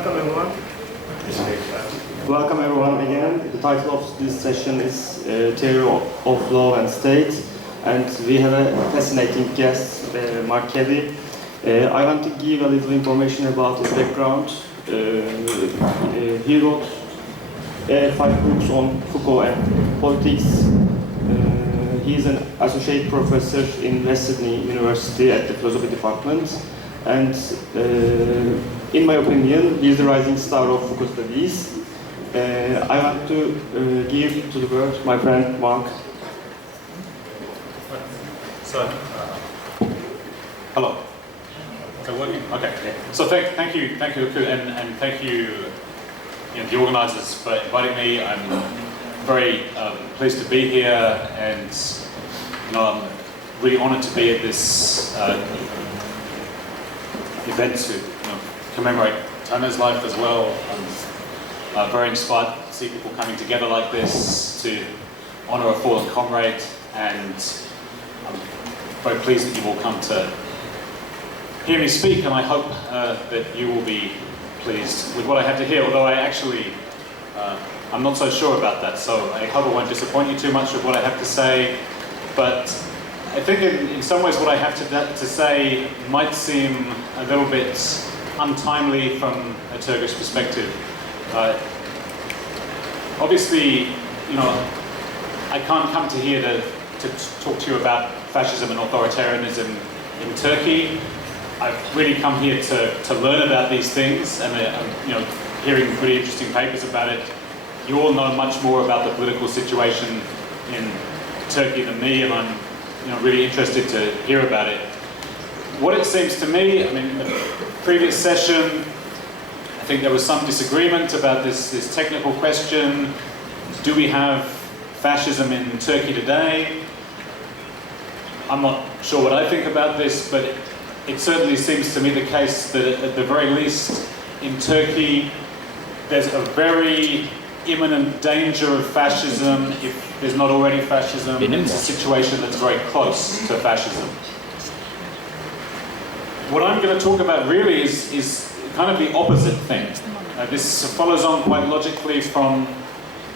Welcome everyone. Welcome everyone again. The title of this session is Theory of Law and State, and we have a fascinating guest, Macquarie. I want to give a little information about his background. He wrote 5 books on Foucault and politics. He is an associate professor in West Sydney University at the philosophy department, and in my opinion, he is the rising star of Foucault studies. I want to give to the world my friend Mark. So, hello. So working? Okay. So thank you, Hukuk, and thank you, the organisers for inviting me. I'm very pleased to be here, and I'm really honoured to be at this event to commemorate Taner's life as well. I'm very inspired to see people coming together like this to honour a fallen comrade, and I'm very pleased that you've all come to hear me speak, and I hope that you will be pleased with what I have to hear, although I actually, I'm not so sure about that, so I hope I won't disappoint you too much with what I have to say, but I think in some ways what I have to say might seem a little bit untimely from a Turkish perspective. Obviously, I can't come to here to talk to you about fascism and authoritarianism in Turkey. I've really come here to learn about these things, and I'm hearing pretty interesting papers about it. You all know much more about the political situation in Turkey than me, and I'm really interested to hear about it. What it seems to me, in the previous session, I think there was some disagreement about this technical question. Do we have fascism in Turkey today? I'm not sure what I think about this, but it certainly seems to me the case that at the very least in Turkey there's a very imminent danger of fascism if there's not already fascism. It's a situation that's very close to fascism. What I'm going to talk about really is kind of the opposite thing. This follows on quite logically from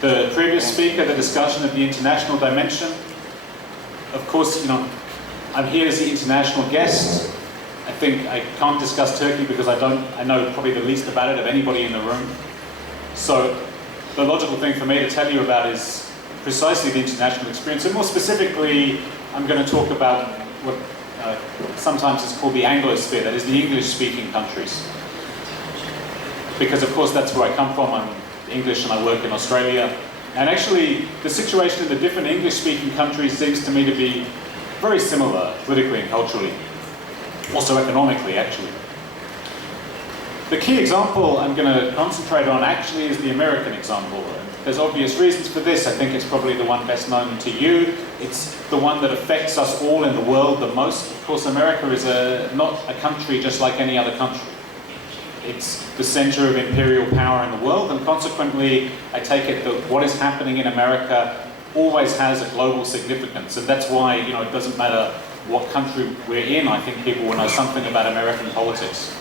the previous speaker, the discussion of the international dimension. Of course, I'm here as the international guest. I think I can't discuss Turkey because I know probably the least about it of anybody in the room. So the logical thing for me to tell you about is precisely the international experience, and more specifically, I'm going to talk about what sometimes is called the Anglosphere, that is the English-speaking countries. Because of course that's where I come from. I'm English and I work in Australia. And actually, the situation in the different English-speaking countries seems to me to be very similar politically and culturally. Also economically, actually. The key example I'm going to concentrate on actually is the American example. There's obvious reasons for this. I think it's probably the one best known to you. It's the one that affects us all in the world the most. Of course, America is not a country just like any other country. It's the center of imperial power in the world, and consequently, I take it that what is happening in America always has a global significance, and that's why it doesn't matter what country we're in. I think people will know something about American politics.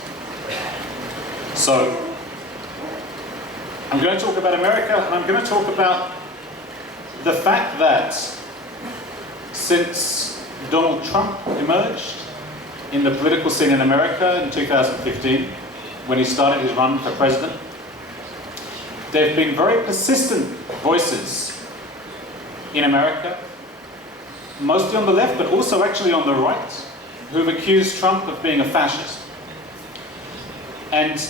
So, I'm going to talk about America, and I'm going to talk about the fact that since Donald Trump emerged in the political scene in America in 2015, when he started his run for president, there have been very persistent voices in America, mostly on the left, but also actually on the right, who've accused Trump of being a fascist. And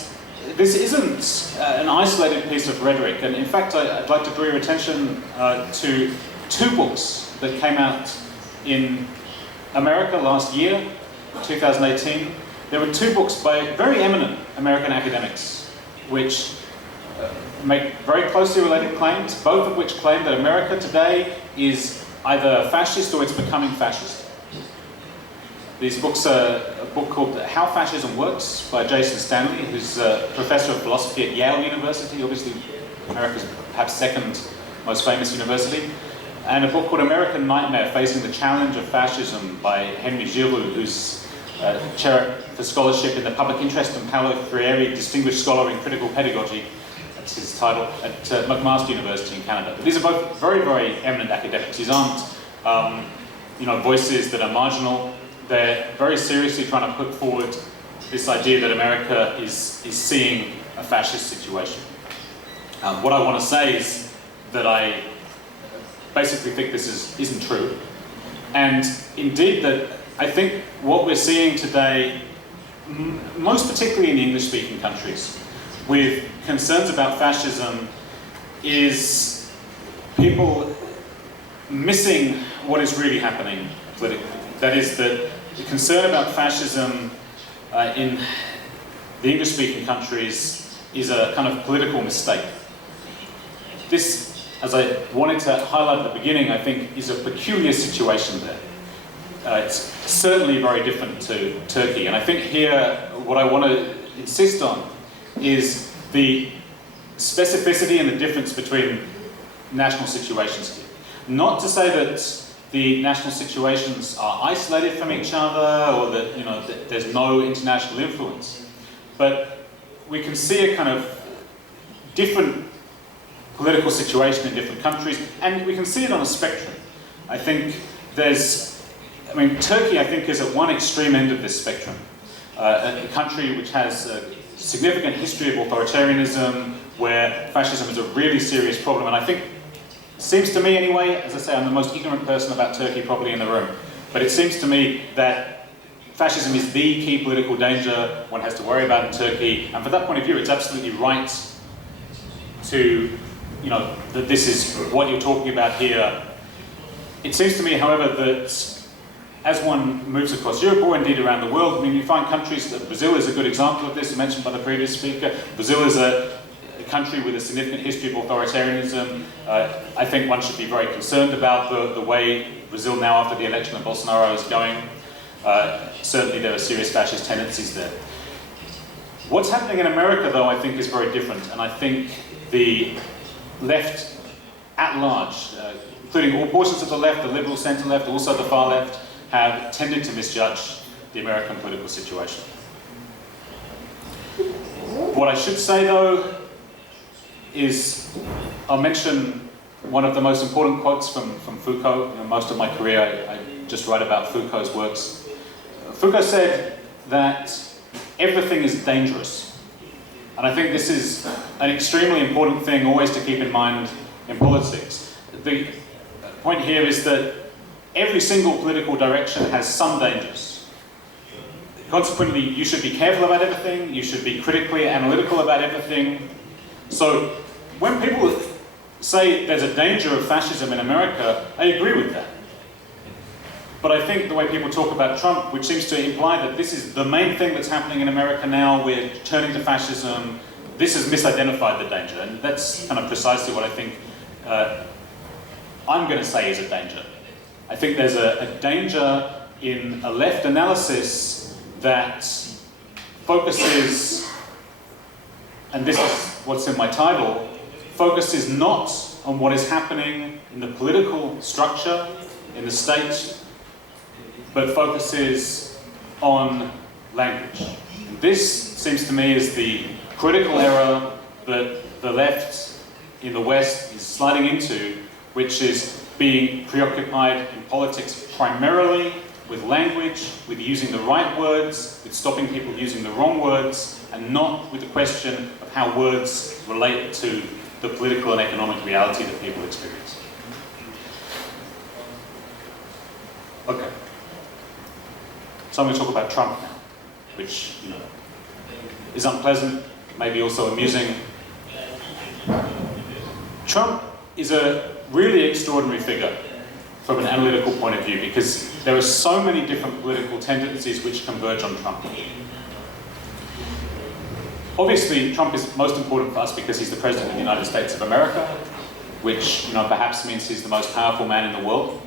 this isn't an isolated piece of rhetoric, and in fact I'd like to draw your attention to 2 books that came out in America last year, 2018. There were 2 books by very eminent American academics which make very closely related claims, both of which claim that America today is either fascist or it's becoming fascist. These books are a book called How Fascism Works by Jason Stanley, who's a professor of philosophy at Yale University, obviously America's perhaps second most famous university, and a book called American Nightmare, Facing the Challenge of Fascism by Henry Giroux, who's Chair for Scholarship in the Public Interest, and Paolo Freire, Distinguished Scholar in Critical Pedagogy, that's his title, at McMaster University in Canada. But these are both very, very eminent academics. These aren't voices that are marginal. They're very seriously trying to put forward this idea that America is seeing a fascist situation. What I want to say is that I basically think this isn't true. And indeed that I think what we're seeing today, most particularly in the English-speaking countries, with concerns about fascism, is people missing what is really happening politically. That is, that the concern about fascism in the English-speaking countries is a kind of political mistake. This, as I wanted to highlight at the beginning, I think is a peculiar situation there. It's certainly very different to Turkey, and I think here what I want to insist on is the specificity and the difference between national situations here. Not to say that the national situations are isolated from each other, or that that there's no international influence, but we can see a kind of different political situation in different countries, and we can see it on a spectrum. I think Turkey, I think, is at one extreme end of this spectrum. A country which has a significant history of authoritarianism, where fascism is a really serious problem, and I think, seems to me anyway, as I say, I'm the most ignorant person about Turkey probably in the room, but it seems to me that fascism is the key political danger one has to worry about in Turkey, and from that point of view, it's absolutely right to, that this is what you're talking about here. It seems to me, however, that as one moves across Europe, or indeed around the world, you find countries, Brazil is a good example of this, mentioned by the previous speaker. Brazil is a country with a significant history of authoritarianism. I think one should be very concerned about the way Brazil now, after the election of Bolsonaro, is going. Certainly there are serious fascist tendencies there. What's happening in America, though, I think is very different, and I think the left at large, including all portions of the left, the liberal centre left, also the far left, have tended to misjudge the American political situation. What I should say, though, is I'll mention one of the most important quotes from Foucault. Most of my career I just write about Foucault's works. Foucault said that everything is dangerous. And I think this is an extremely important thing always to keep in mind in politics. The point here is that every single political direction has some dangers. Consequently, you should be careful about everything, you should be critically analytical about everything. So when people say there's a danger of fascism in America, I agree with that. But I think the way people talk about Trump, which seems to imply that this is the main thing that's happening in America now, we're turning to fascism, this has misidentified the danger. And that's kind of precisely what I think I'm going to say is a danger. I think there's a danger in a left analysis that focuses, and this is what's in my title, focuses not on what is happening in the political structure in the state, but focuses on language. And this seems to me is the critical error that the left in the West is sliding into, which is being preoccupied in politics primarily with language, with using the right words, with stopping people using the wrong words, and not with the question of how words relate to the political and economic reality that people experience. Okay. So I'm going to talk about Trump now, which, is unpleasant, maybe also amusing. Trump is a really extraordinary figure from an analytical point of view, because there are so many different political tendencies which converge on Trump. Obviously, Trump is most important for us because he's the President of the United States of America, which perhaps means he's the most powerful man in the world.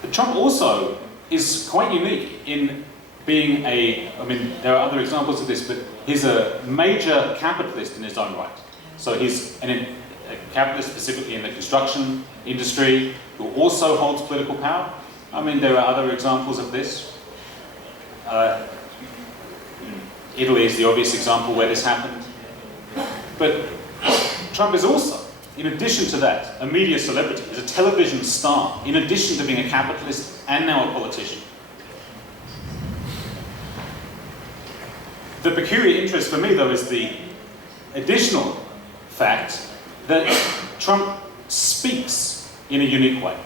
But Trump also is quite unique in being there are other examples of this, but he's a major capitalist in his own right. So he's a capitalist specifically in the construction industry who also holds political power. I mean, there are other examples of this. Italy is the obvious example where this happened. But Trump is also, in addition to that, a media celebrity. He's a television star, in addition to being a capitalist and now a politician. The peculiar interest for me, though, is the additional fact that Trump speaks in a unique way.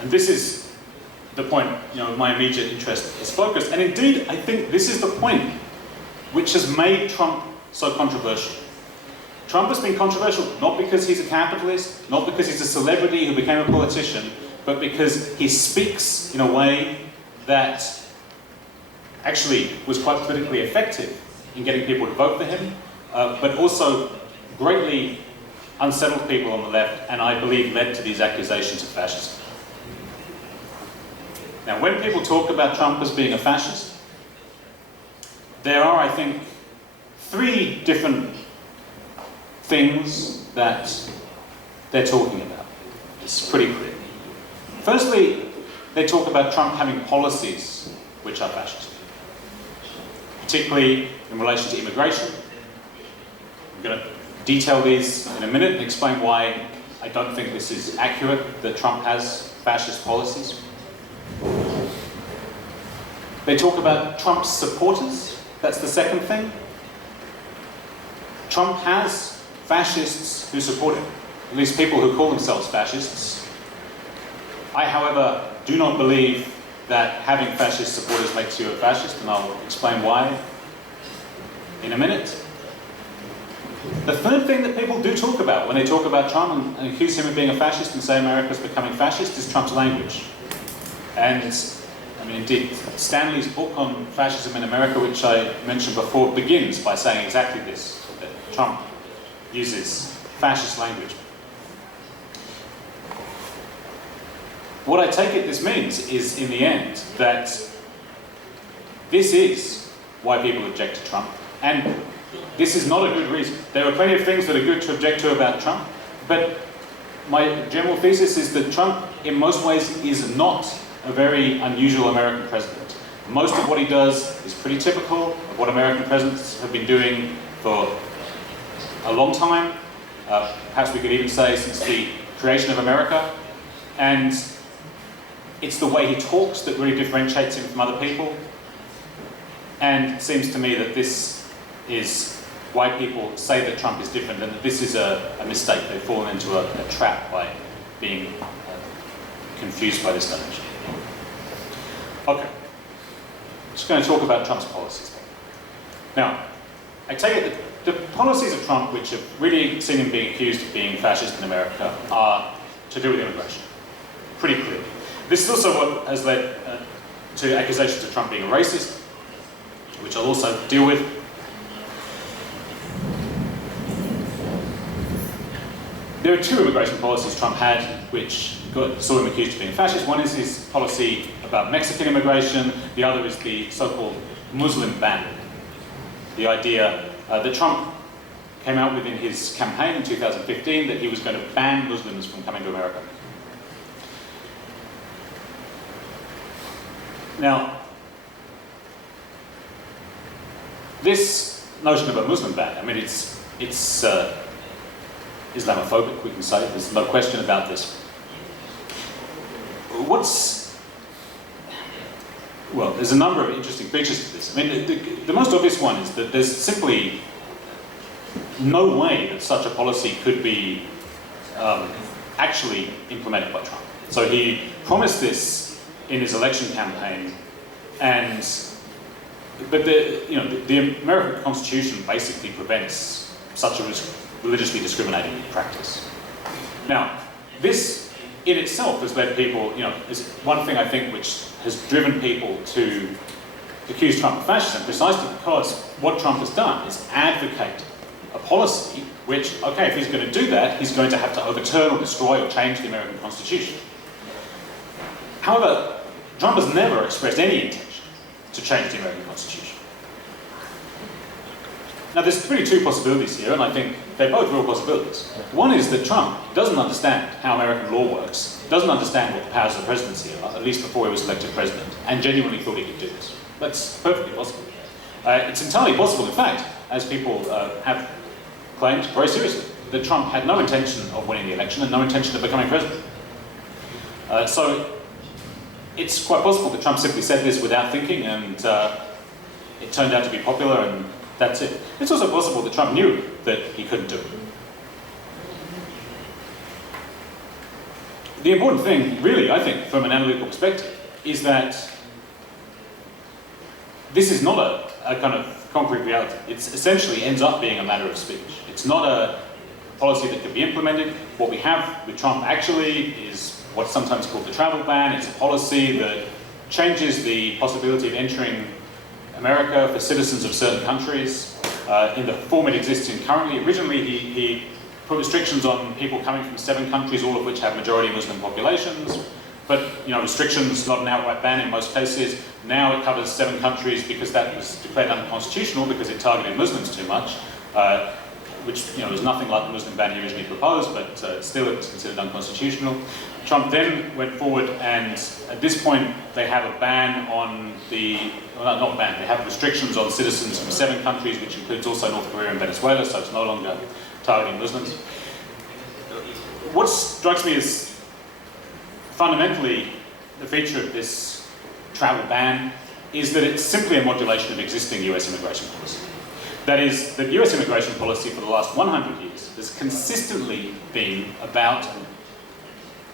And this is the point, my immediate interest is focused. And indeed, I think this is the point which has made Trump so controversial. Trump has been controversial not because he's a capitalist, not because he's a celebrity who became a politician, but because he speaks in a way that actually was quite politically effective in getting people to vote for him, but also greatly unsettled people on the left, and I believe led to these accusations of fascism. Now, when people talk about Trump as being a fascist, there are, I think, three different things that they're talking about. It's pretty clear. Firstly, they talk about Trump having policies which are fascist, particularly in relation to immigration. I'm going to detail these in a minute and explain why I don't think this is accurate, that Trump has fascist policies. They talk about Trump's supporters. That's the second thing. Trump has fascists who support him, at least people who call themselves fascists. I, however, do not believe that having fascist supporters makes you a fascist, and I'll explain why in a minute. The third thing that people do talk about when they talk about Trump and accuse him of being a fascist and say America's becoming fascist is Trump's language. And, I mean, indeed, Stanley's book on fascism in America, which I mentioned before, begins by saying exactly this, that Trump uses fascist language. What I take it this means is, in the end, that this is why people object to Trump, and this is not a good reason. There are plenty of things that are good to object to about Trump, but my general thesis is that Trump, in most ways, is not a very unusual American president. Most of what he does is pretty typical of what American presidents have been doing for a long time, perhaps we could even say since the creation of America, and it's the way he talks that really differentiates him from other people, and it seems to me that this is why people say that Trump is different, and that this is a mistake. They've fallen into a trap by being confused by this notion. Okay, I'm just going to talk about Trump's policies. Now, I take it that the policies of Trump, which have really seen him being accused of being fascist in America, are to do with immigration. Pretty clear. This is also what has led to accusations of Trump being a racist, which I'll also deal with. There are two immigration policies Trump had which saw him accused of being a fascist. One is his policy about Mexican immigration, the other is the so-called Muslim ban. The idea that Trump came out with in his campaign in 2015 that he was going to ban Muslims from coming to America. Now, this notion of a Muslim ban, I mean, it's Islamophobic, we can say. There's no question about this. Well, there's a number of interesting features to this. I mean, the most obvious one is that there's simply no way that such a policy could be actually implemented by Trump. So he promised this in his election campaign, but the American Constitution basically prevents such a religiously discriminating practice. Now, this in itself has led people, is one thing I think which has driven people to accuse Trump of fascism, precisely because what Trump has done is advocate a policy which, okay, if he's going to do that, he's going to have to overturn or destroy or change the American Constitution. However, Trump has never expressed any intention to change the American Constitution. Now there's really two possibilities here, and I think they're both real possibilities. One is that Trump doesn't understand how American law works, doesn't understand what the powers of the presidency are, at least before he was elected president, and genuinely thought he could do this. That's perfectly possible. It's entirely possible, in fact, as people have claimed very seriously, that Trump had no intention of winning the election and no intention of becoming president. So it's quite possible that Trump simply said this without thinking, and it turned out to be popular, and that's it. It's also possible that Trump knew that he couldn't do it. The important thing, really, I think, from an analytical perspective, is that this is not a kind of concrete reality. It essentially ends up being a matter of speech. It's not a policy that can be implemented. What we have with Trump actually is what's sometimes called the travel ban. It's a policy that changes the possibility of entering America for citizens of certain countries in the form it exists in currently. Originally, he put restrictions on people coming from 7 countries, all of which have majority Muslim populations. But restrictions, not an outright ban in most cases. Now it covers 7 countries because that was declared unconstitutional because it targeted Muslims too much, which is nothing like the Muslim ban he originally proposed, but still it's considered unconstitutional. Trump then went forward, and at this point they have a ban on not ban, they have restrictions on citizens from 7 countries, which includes also North Korea and Venezuela, so it's no longer targeting Muslims. What strikes me as fundamentally the feature of this travel ban is that it's simply a modulation of existing US immigration policy. That is, the US immigration policy for the last 100 years has consistently been about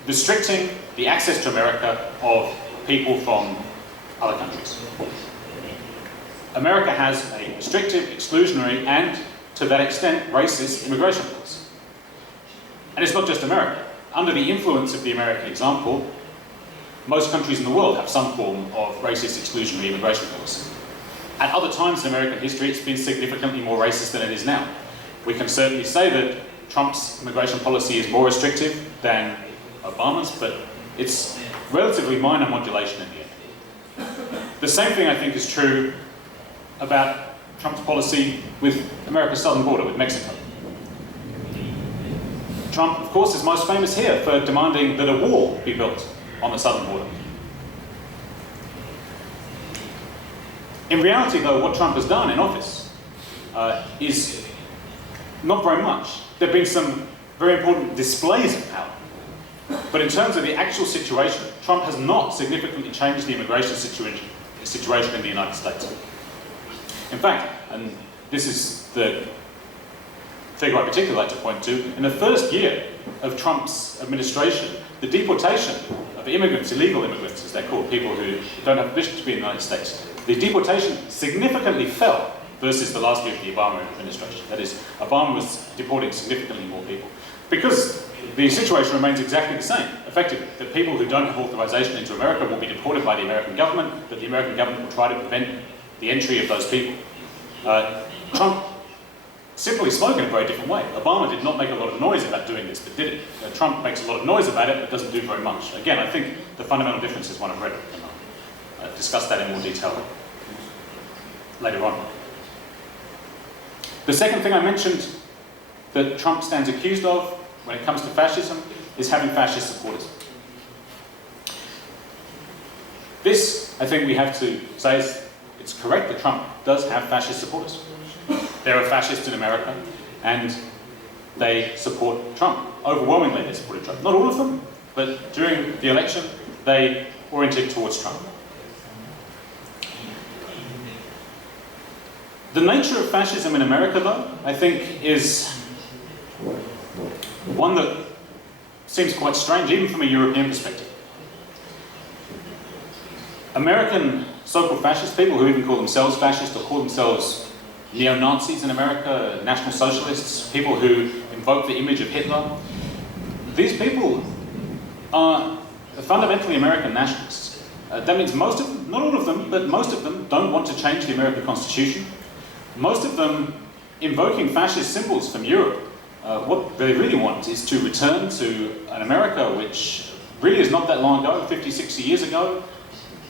restricting the access to America of people from other countries. America has a restrictive, exclusionary, and, to that extent, racist immigration policy. And it's not just America. Under the influence of the American example, most countries in the world have some form of racist, exclusionary immigration policy. At other times in American history, it's been significantly more racist than it is now. We can certainly say that Trump's immigration policy is more restrictive than Obama's, but it's relatively minor modulation in the end. The same thing, I think, is true about Trump's policy with America's southern border, with Mexico. Trump, of course, is most famous here for demanding that a wall be built on the southern border. In reality, though, what Trump has done in office is not very much. There have been some very important displays of power. But in terms of the actual situation, Trump has not significantly changed the immigration situation in the United States. In fact, and this is the figure I particularly like to point to, in the first year of Trump's administration, the deportation of immigrants, illegal immigrants as they're called, people who don't have permission to be in the United States, the deportation significantly fell versus the last year of the Obama administration. That is, Obama was deporting significantly more people. Because the situation remains exactly the same, effectively, that people who don't have authorization into America will be deported by the American government, but the American government will try to prevent the entry of those people. Trump simply spoke in a very different way. Obama did not make a lot of noise about doing this, but did it. Trump makes a lot of noise about it, but doesn't do very much. Again, I think the fundamental difference is one of rhetoric, and I'll discuss that in more detail later on. The second thing I mentioned that Trump stands accused of when it comes to fascism is having fascist supporters. This, I think we have to say, it's correct that Trump does have fascist supporters. There are fascists in America, and they support Trump. Overwhelmingly, they supported Trump. Not all of them, but during the election, they oriented towards Trump. The nature of fascism in America, though, I think, is one that seems quite strange, even from a European perspective. American so-called fascists, people who even call themselves fascist or call themselves neo-Nazis in America, National Socialists, people who invoke the image of Hitler, these people are fundamentally American nationalists. That means most of them, not all of them, but most of them don't want to change the American Constitution. Most of them invoking fascist symbols from Europe. What they really want is to return to an America which really is not that long ago, 50, 60 years ago,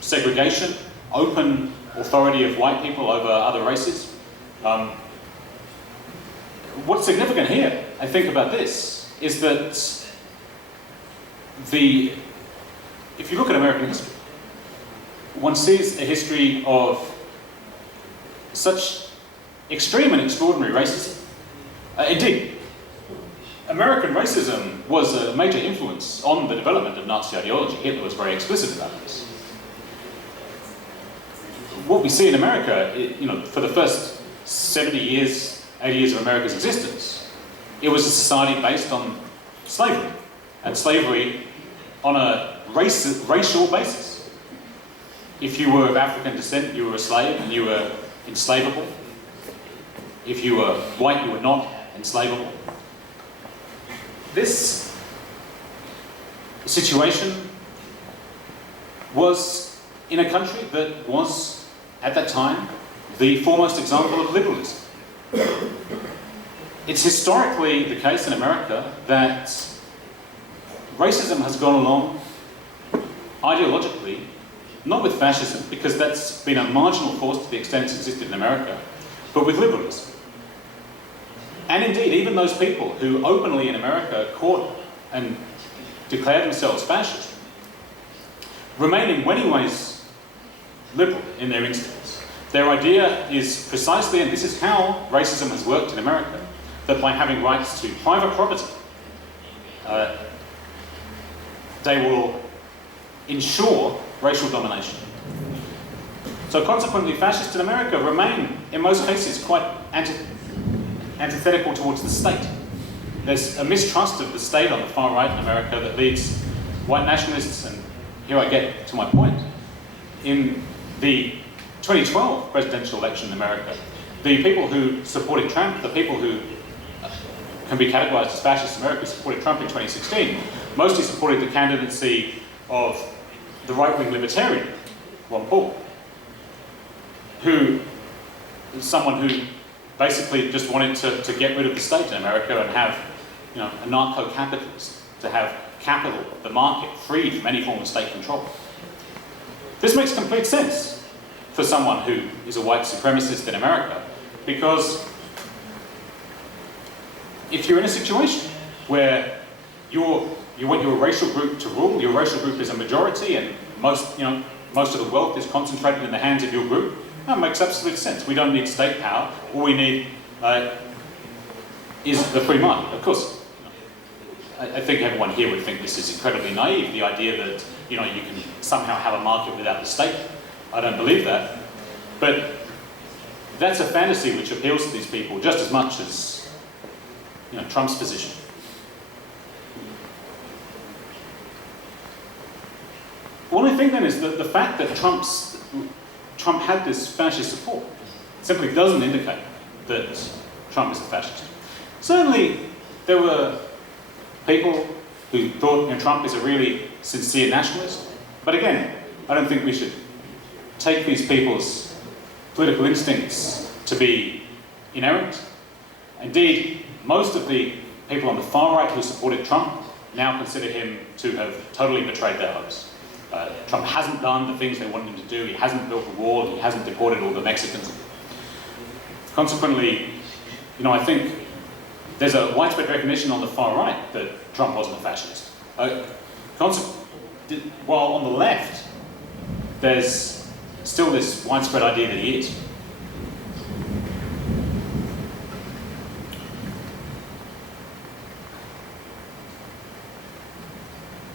segregation, open authority of white people over other races. what's significant here, I think, about this is that if you look at American history, one sees a history of such extreme and extraordinary racism. Indeed, American racism was a major influence on the development of Nazi ideology. Hitler was very explicit about this. What we see in America, for the first 70 years, 80 years of America's existence, it was a society based on slavery, and slavery on a racial basis. If you were of African descent, you were a slave and you were enslavable. If you were white, you were not enslavable. This situation was in a country that was, at that time, the foremost example of liberalism. It's historically the case in America that racism has gone along ideologically, not with fascism, because that's been a marginal force to the extent it's existed in America, but with liberalism. And indeed, even those people who openly in America caught and declared themselves fascist remain in many ways liberal in their instincts. Their idea is precisely, and this is how racism has worked in America, that by having rights to private property, they will ensure racial domination. So consequently, fascists in America remain, in most cases, quite antithetical towards the state. There's a mistrust of the state on the far right in America that leads white nationalists, and here I get to my point, in the 2012 presidential election in America, the people who supported Trump, the people who can be categorized as fascists in America, supported Trump in 2016, mostly supported the candidacy of the right-wing libertarian, Ron Paul, who is someone who basically just wanted to get rid of the state in America and have, a narco-capitalist, to have capital, the market, freed from any form of state control. This makes complete sense for someone who is a white supremacist in America, because if you're in a situation where you want your racial group to rule, your racial group is a majority, and most of the wealth is concentrated in the hands of your group, that makes absolute sense. We don't need state power. All we need is the free market. Of course, I think everyone here would think this is incredibly naive, the idea that you can somehow have a market without the state. I don't believe that. But that's a fantasy which appeals to these people just as much as Trump's position. What I think then is that the fact that Trump had this fascist support simply doesn't indicate that Trump is a fascist. Certainly, there were people who thought Trump is a really sincere nationalist. But again, I don't think we should take these people's political instincts to be inerrant. Indeed, most of the people on the far right who supported Trump now consider him to have totally betrayed their hopes. Trump hasn't done the things they wanted him to do. He hasn't built the wall. He hasn't deported all the Mexicans. Consequently, I think there's a widespread recognition on the far right that Trump wasn't a fascist. While on the left, there's still this widespread idea that he is.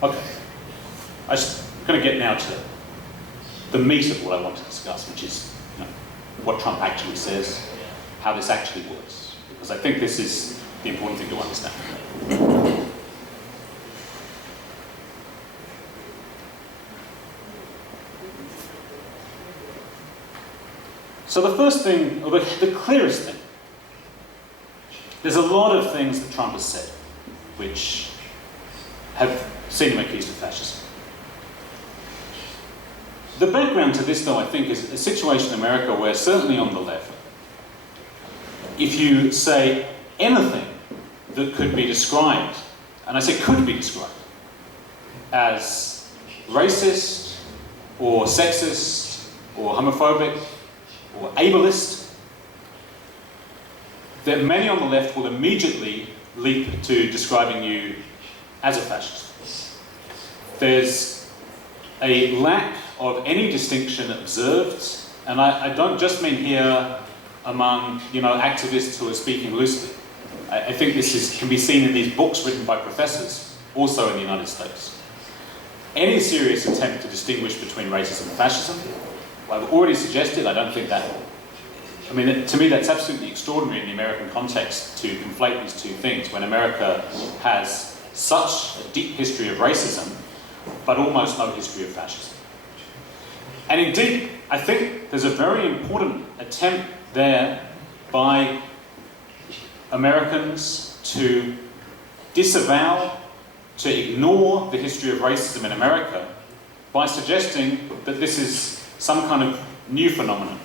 Okay, I'm going to get now to the meat of what I want to discuss, which is what Trump actually says, how this actually works, because I think this is the important thing to understand. So the first thing, or the clearest thing, there's a lot of things that Trump has said which have seen him accused of fascism. The background to this, though, I think, is a situation in America where, certainly on the left, if you say anything that could be described, and I say could be described, as racist, or sexist, or homophobic, or ableist, that many on the left will immediately leap to describing you as a fascist. There's a lack of any distinction observed, and I don't just mean here among activists who are speaking loosely. I think this can be seen in these books written by professors, also in the United States. Any serious attempt to distinguish between racism and fascism, well, I've already suggested, I don't think that, to me that's absolutely extraordinary in the American context to conflate these two things when America has such a deep history of racism, but almost no history of fascism. And indeed, I think there's a very important attempt there by Americans to disavow, to ignore the history of racism in America by suggesting that this is some kind of new phenomenon.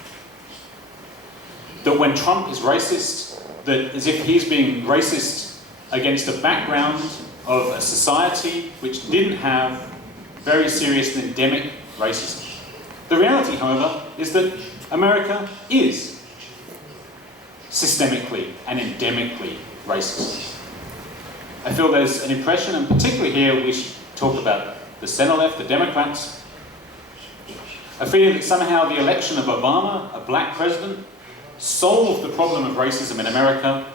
That when Trump is racist, that as if he's being racist against a background of a society which didn't have very serious and endemic racism. The reality, however, is that America is systemically and endemically racist. I feel there's an impression, and particularly here we should talk about the center left, the Democrats, a feeling that somehow the election of Obama, a black president, solved the problem of racism in America,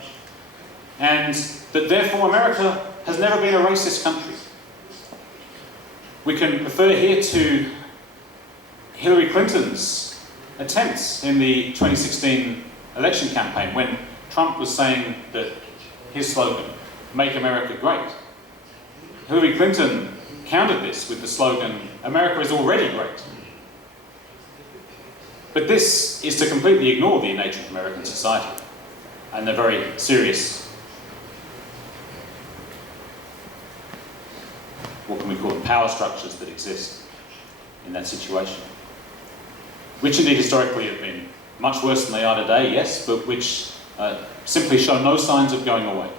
and that therefore America has never been a racist country. We can refer here to Hillary Clinton's attempts in the 2016 election campaign when Trump was saying that his slogan, "Make America Great." Hillary Clinton countered this with the slogan, "America is already great." But this is to completely ignore the nature of American society and the very serious, what can we call them, power structures that exist in that situation. Which indeed historically have been much worse than they are today, yes, but which simply show no signs of going away.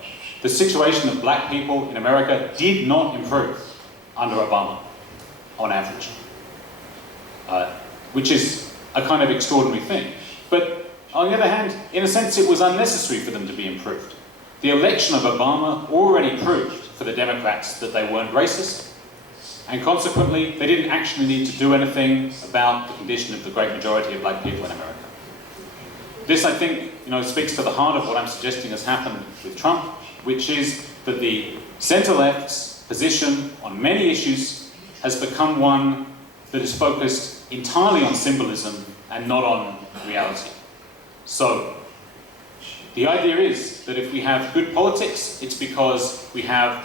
The situation of black people in America did not improve under Obama, on average, which is a kind of extraordinary thing. But on the other hand, in a sense, it was unnecessary for them to be improved. The election of Obama already proved for the Democrats that they weren't racist, and consequently, they didn't actually need to do anything about the condition of the great majority of black people in America. This, I think, speaks to the heart of what I'm suggesting has happened with Trump, which is that the centre-left's position on many issues has become one that is focused entirely on symbolism and not on reality. So, the idea is that if we have good politics, it's because we have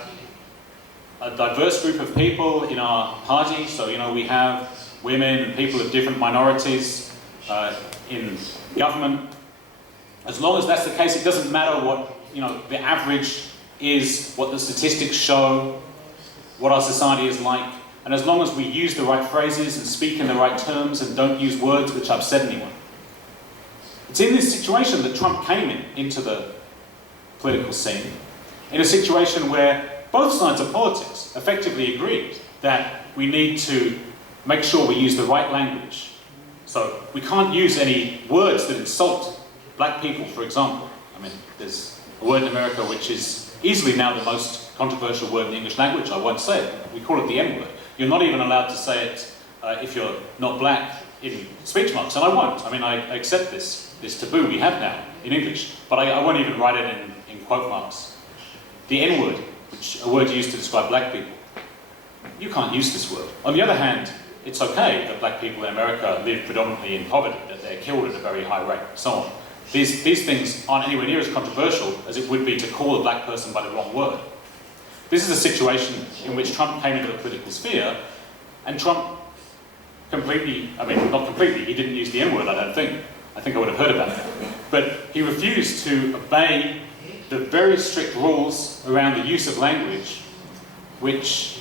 a diverse group of people in our party. So, we have women and people of different minorities in government. As long as that's the case, it doesn't matter what, the average is, what the statistics show, what our society is like. And as long as we use the right phrases and speak in the right terms and don't use words which upset anyone. It's in this situation that Trump came into the political scene, in a situation where both sides of politics effectively agreed that we need to make sure we use the right language. So we can't use any words that insult black people, for example. There's a word in America which is easily now the most controversial word in the English language. I won't say it. We call it the N-word. You're not even allowed to say it if you're not black in speech marks, and I won't. I accept this taboo we have now in English, but I won't even write it in quote marks. The N-word, which a word used to describe black people, you can't use this word. On the other hand, it's okay that black people in America live predominantly in poverty, that they're killed at a very high rate, and so on. These things aren't anywhere near as controversial as it would be to call a black person by the wrong word. This is a situation in which Trump came into the political sphere, and Trump completely, not completely, he didn't use the N-word, I don't think. I think I would have heard about it. But he refused to obey the very strict rules around the use of language which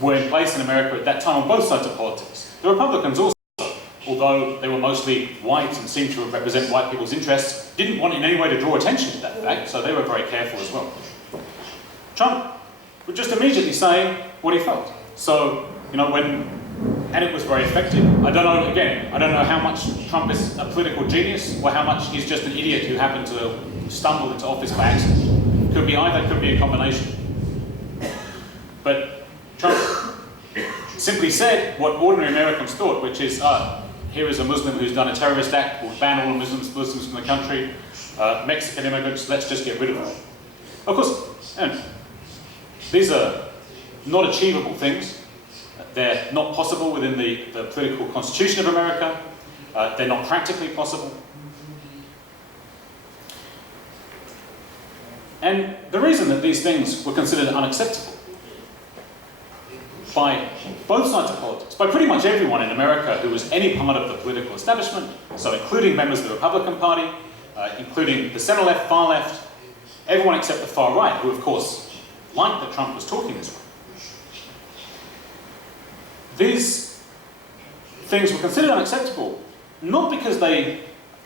were in place in America at that time on both sides of politics. The Republicans also, although they were mostly white and seemed to represent white people's interests, didn't want in any way to draw attention to that fact, so they were very careful as well. Trump would just immediately say what he felt. So, when and it was very effective. I don't know how much Trump is a political genius or how much he's just an idiot who happened to stumble into office by accident. Could be either, could be a combination. But Trump simply said what ordinary Americans thought, which is, here is a Muslim who's done a terrorist act, we'll ban all Muslims from the country, Mexican immigrants, let's just get rid of them. Of course, these are not achievable things. They're not possible within the political constitution of America. They're not practically possible. And the reason that these things were considered unacceptable by both sides of politics, by pretty much everyone in America who was any part of the political establishment, so including members of the Republican Party, including the center left, far left, everyone except the far right, who of course liked that Trump was talking this way. These things were considered unacceptable, not because they,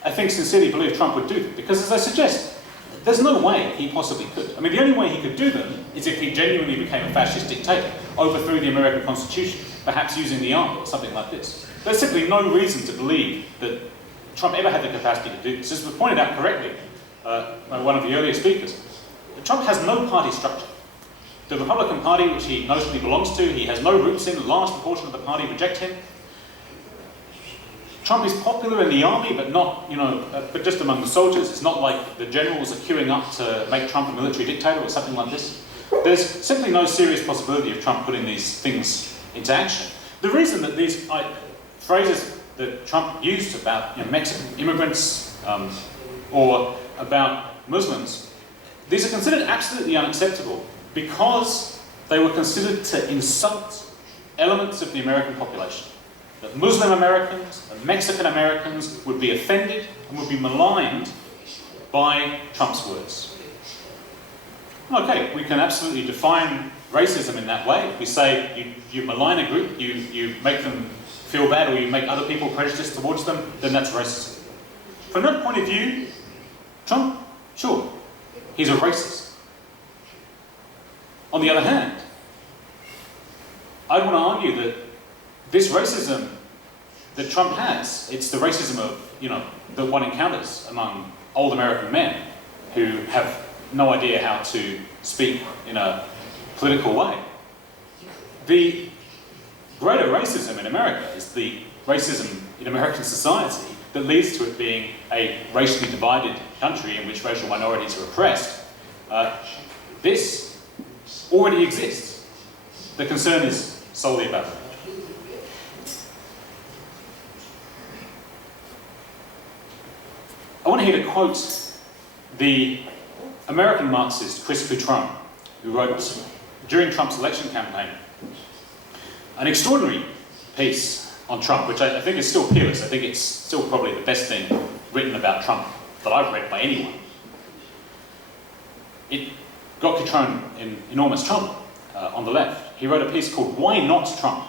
I think, sincerely believed Trump would do them, because as I suggest, there's no way he possibly could. I mean, the only way he could do them is if he genuinely became a fascist dictator, overthrew the American Constitution, perhaps using the army or something like this. There's simply no reason to believe that Trump ever had the capacity to do this. As was pointed out correctly by one of the earlier speakers, Trump has no party structure. The Republican Party, which he notionally belongs to, he has no roots in. A large proportion of the party reject him. Trump is popular in the army, but not, but just among the soldiers. It's not like the generals are queuing up to make Trump a military dictator or something like this. There's simply no serious possibility of Trump putting these things into action. The reason that these phrases that Trump used about Mexican immigrants or about Muslims, these are considered absolutely unacceptable because they were considered to insult elements of the American population. That Muslim Americans and Mexican Americans would be offended and would be maligned by Trump's words. Okay, we can absolutely define racism in that way. If we say you malign a group, you make them feel bad, or you make other people prejudiced towards them, then that's racism. From that point of view, Trump, sure, he's a racist. On the other hand, I want to argue that this racism that Trump has, it's the racism of, that one encounters among old American men who have no idea how to speak in a political way. The greater racism in America is the racism in American society that leads to it being a racially divided country in which racial minorities are oppressed. This already exists. The concern is solely about that. I want here to quote the American Marxist Chris Cutrone, who wrote, during Trump's election campaign, an extraordinary piece on Trump, which I think is still peerless. I think it's still probably the best thing written about Trump that I've read by anyone. It got Cutrone in enormous trouble on the left. He wrote a piece called "Why Not Trump?"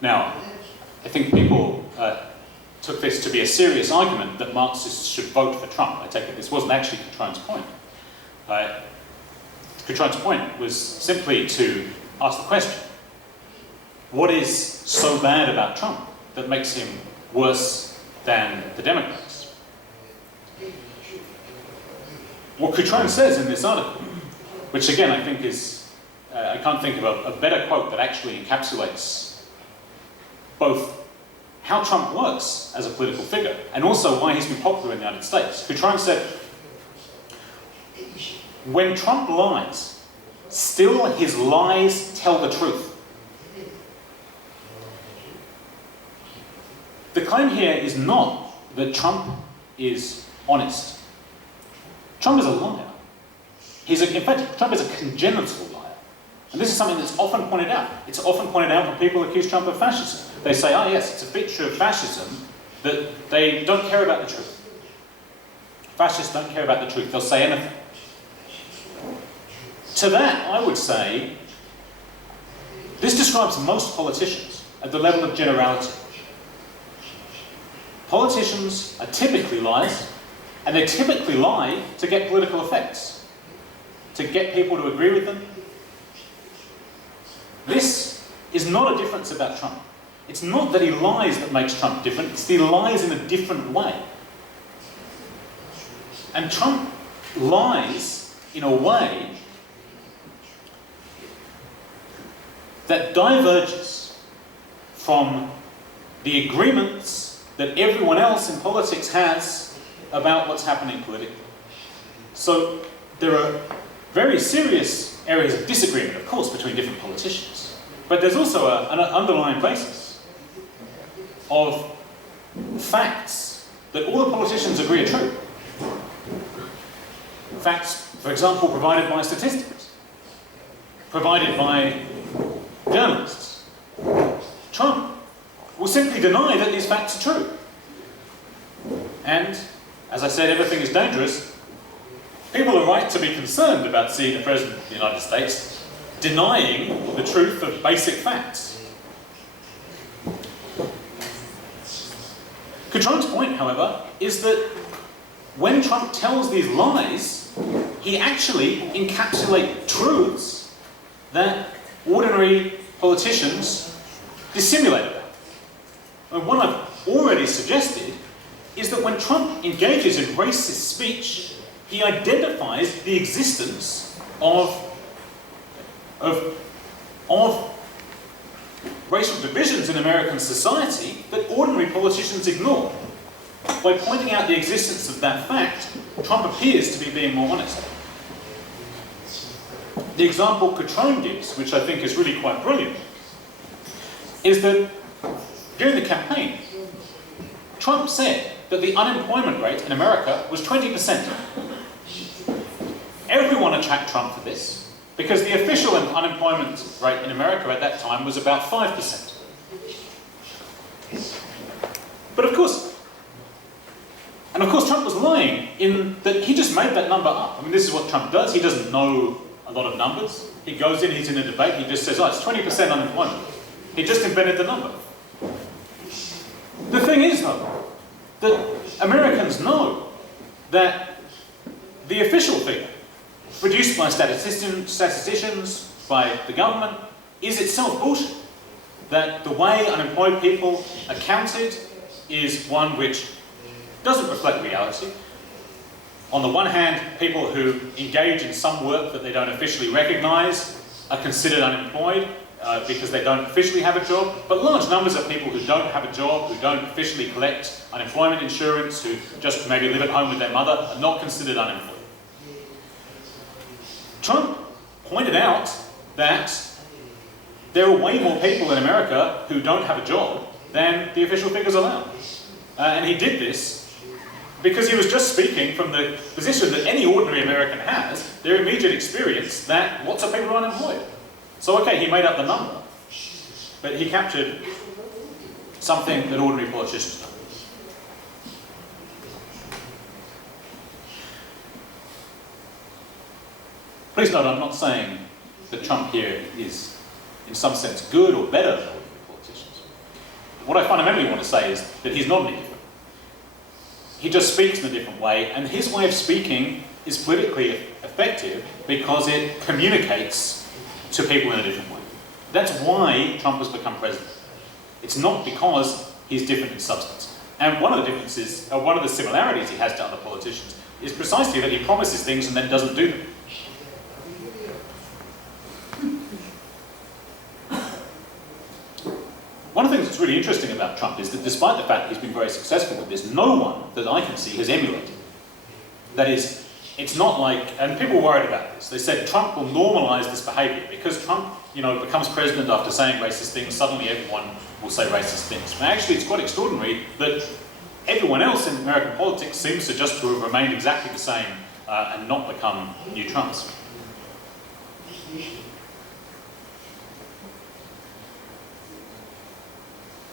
Now, I think people took this to be a serious argument that Marxists should vote for Trump. I take it this wasn't actually Cutrone's point. Cutrone's point was simply to ask the question, what is so bad about Trump that makes him worse than the Democrats? What Cutrone says in this article, which again I think is, I can't think of a better quote that actually encapsulates both how Trump works as a political figure and also why he's been popular in the United States. Cutrone said, when Trump lies, still his lies tell the truth. The claim here is not that Trump is honest. Trump is a liar. In fact, Trump is a congenital liar. And this is something that's often pointed out. It's often pointed out when people accuse Trump of fascism. They say, oh yes, it's a feature of fascism that they don't care about the truth. Fascists don't care about the truth. They'll say anything. To that, I would say, this describes most politicians at the level of generality. Politicians are typically liars, and they typically lie to get political effects, to get people to agree with them. This is not a difference about Trump. it's not that he lies that makes Trump different, it's that he lies in a different way. And Trump lies in a way that diverges from the agreements that everyone else in politics has about what's happening politically. So there are very serious areas of disagreement, of course, between different politicians. But there's also an underlying basis of facts that all the politicians agree are true. Facts, for example, provided by statistics, provided by journalists. Trump will simply deny that these facts are true. And, as I said, everything is dangerous. People are right to be concerned about seeing the President of the United States denying the truth of basic facts. Trump's point, however, is that when Trump tells these lies, he actually encapsulates truths that ordinary politicians dissimulate about. And what I've already suggested is that when Trump engages in racist speech, he identifies the existence of racial divisions in American society that ordinary politicians ignore. By pointing out the existence of that fact, Trump appears to be being more honest. The example Cutrone gives, which I think is really quite brilliant, is that during the campaign, Trump said that the unemployment rate in America was 20%. Everyone attacked Trump for this, because the official unemployment rate in America at that time was about 5%. But of course, Trump was lying in that he just made that number up. I mean, this is what Trump does. He doesn't know a lot of numbers. He goes in, he's in a debate, he just says, oh, it's 20% unemployment. He just invented the number. The thing is, though, that Americans know that the official figure, produced by statisticians, by the government, is itself bullshit. That the way unemployed people are counted is one which doesn't reflect reality. On the one hand, people who engage in some work that they don't officially recognise are considered unemployed because they don't officially have a job, but large numbers of people who don't have a job, who don't officially collect unemployment insurance, who just maybe live at home with their mother, are not considered unemployed. Trump pointed out that there are way more people in America who don't have a job than the official figures allow. And he did this because he was just speaking from the position that any ordinary American has, their immediate experience that lots of people are unemployed. So okay, he made up the number, but he captured something that ordinary politicians don't. Please note, I'm not saying that Trump here is, in some sense, good or better than ordinary politicians. What I fundamentally want to say is that he's not any different. He just speaks in a different way, and his way of speaking is politically effective because it communicates to people in a different way. That's why Trump has become president. It's not because he's different in substance. And one of the differences, or one of the similarities he has to other politicians, is precisely that he promises things and then doesn't do them. One of the things that's really interesting about Trump is that despite the fact that he's been very successful with this, no one that I can see has emulated. That is, it's not like, and people were worried about this, they said Trump will normalise this behaviour. Because Trump, becomes president after saying racist things, suddenly everyone will say racist things. But actually, it's quite extraordinary that everyone else in American politics seems to just to have remained exactly the same and not become new Trumps.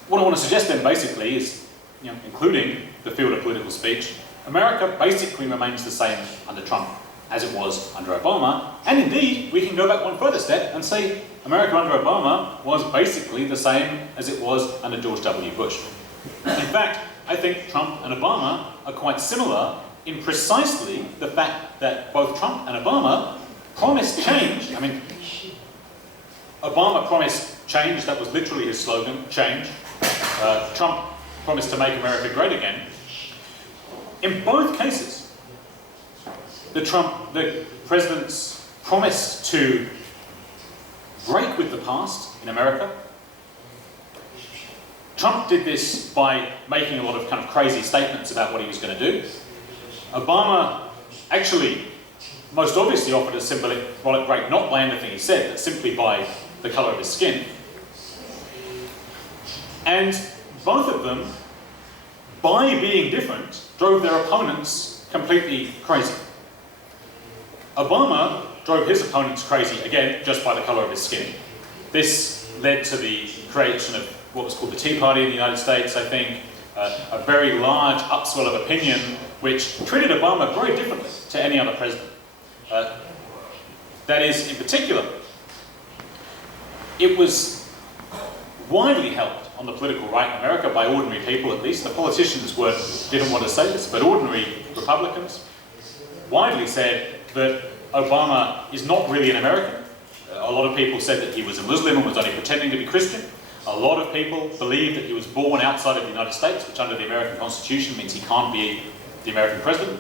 What I want to suggest then basically is, including the field of political speech, America basically remains the same under Trump as it was under Obama, and indeed we can go back one further step and say America under Obama was basically the same as it was under George W. Bush. In fact, I think Trump and Obama are quite similar in precisely the fact that both Trump and Obama promised change. I mean, Obama promised change, that was literally his slogan, change. Trump promised to make America great again. In both cases, the president's promise to break with the past in America. Trump did this by making a lot of kind of crazy statements about what he was going to do. Obama actually most obviously offered a symbolic break, not by anything he said, but simply by the colour of his skin. And both of them, by being different, drove their opponents completely crazy. Obama drove his opponents crazy, again, just by the colour of his skin. This led to the creation of what was called the Tea Party in the United States, I think, a very large upswell of opinion which treated Obama very differently to any other president. That is, in particular, it was widely held on the political right in America by ordinary people, at least. The politicians didn't want to say this, but ordinary Republicans widely said that Obama is not really an American. A lot of people said that he was a Muslim and was only pretending to be Christian. A lot of people believed that he was born outside of the United States, which under the American Constitution means he can't be the American president.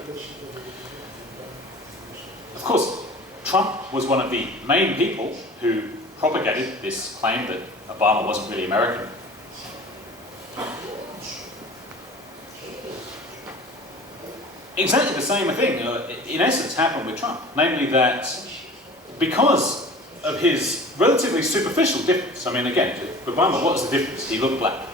Of course, Trump was one of the main people who propagated this claim that Obama wasn't really American. Exactly the same thing, in essence, happened with Trump. Namely that because of his relatively superficial difference, I mean, again, Obama, what was the difference? He looked black.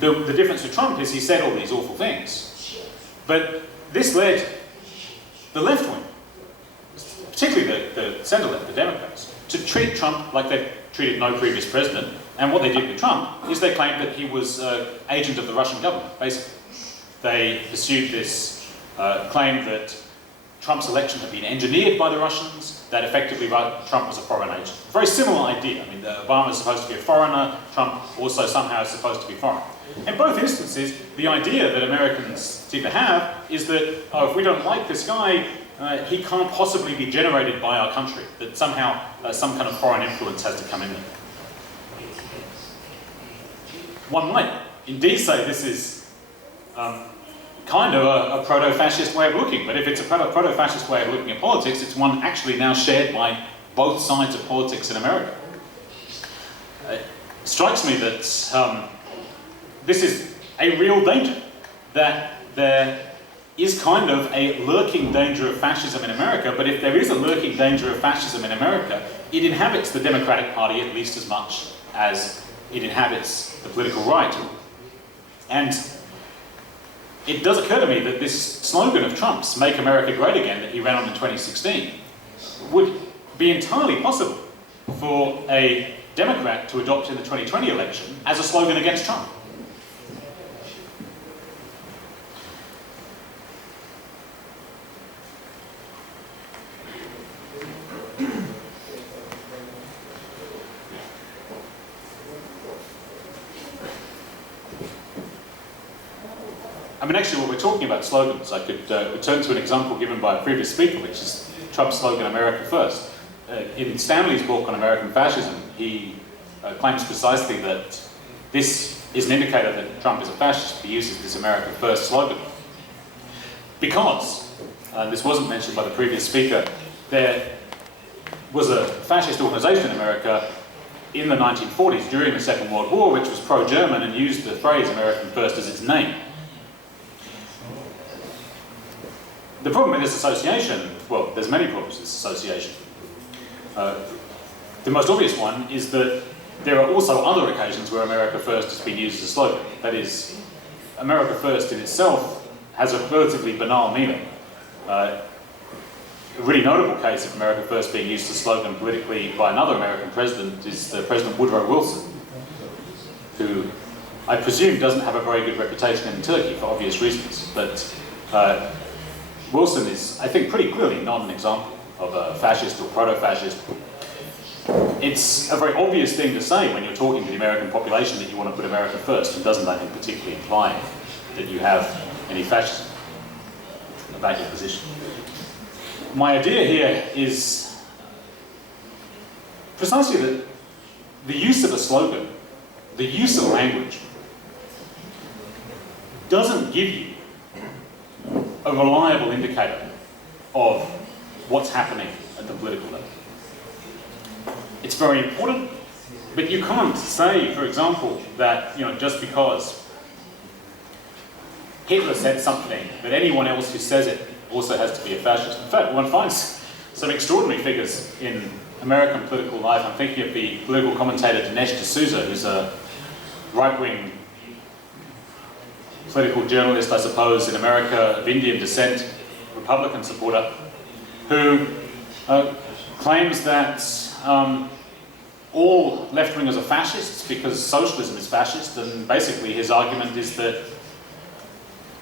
The difference with Trump is he said all these awful things. But this led the left wing, particularly the centre left, the Democrats, to treat Trump like they've treated no previous president. And what they did with Trump is they claimed that he was an agent of the Russian government, basically. They pursued this claim that Trump's election had been engineered by the Russians, that effectively Trump was a foreign agent. Very similar idea. I mean, Obama is supposed to be a foreigner, Trump also somehow is supposed to be foreign. In both instances, the idea that Americans seem to have is that, oh, if we don't like this guy, he can't possibly be generated by our country, that somehow some kind of foreign influence has to come in there. One might indeed say this is kind of a proto-fascist way of looking, but if it's a proto-fascist way of looking at politics, it's one actually now shared by both sides of politics in America. It strikes me that this is a real danger, that there is kind of a lurking danger of fascism in America, but if there is a lurking danger of fascism in America, it inhabits the Democratic Party at least as much as it inhabits the political right. And it does occur to me that this slogan of Trump's, "Make America Great Again," that he ran on in 2016, would be entirely possible for a Democrat to adopt in the 2020 election as a slogan against Trump. I mean, actually, when we're talking about slogans, I could return to an example given by a previous speaker, which is Trump's slogan, "America First." In Stanley's book on American fascism, he claims precisely that this is an indicator that Trump is a fascist. He uses this "America First" slogan. Because, this wasn't mentioned by the previous speaker, there was a fascist organisation in America in the 1940s during the Second World War, which was pro-German and used the phrase "American First" as its name. The problem with this association, well, there's many problems with this association. The most obvious one is that there are also other occasions where America First has been used as a slogan. That is, America First in itself has a relatively banal meaning. A really notable case of America First being used as a slogan politically by another American president is President Woodrow Wilson, who I presume doesn't have a very good reputation in Turkey for obvious reasons, but Wilson is, I think, pretty clearly not an example of a fascist or proto-fascist. It's a very obvious thing to say when you're talking to the American population that you want to put America first, and doesn't, I think, particularly imply that you have any fascism about your position. My idea here is precisely that the use of a slogan the use of language doesn't give you a reliable indicator of what's happening at the political level. It's very important, but you can't say, for example, that just because Hitler said something, that anyone else who says it also has to be a fascist. In fact, one finds some extraordinary figures in American political life. I'm thinking of the political commentator Dinesh D'Souza, who's a right-wing political journalist, I suppose, in America, of Indian descent, Republican supporter, who claims that all left-wingers are fascists because socialism is fascist, and basically his argument is that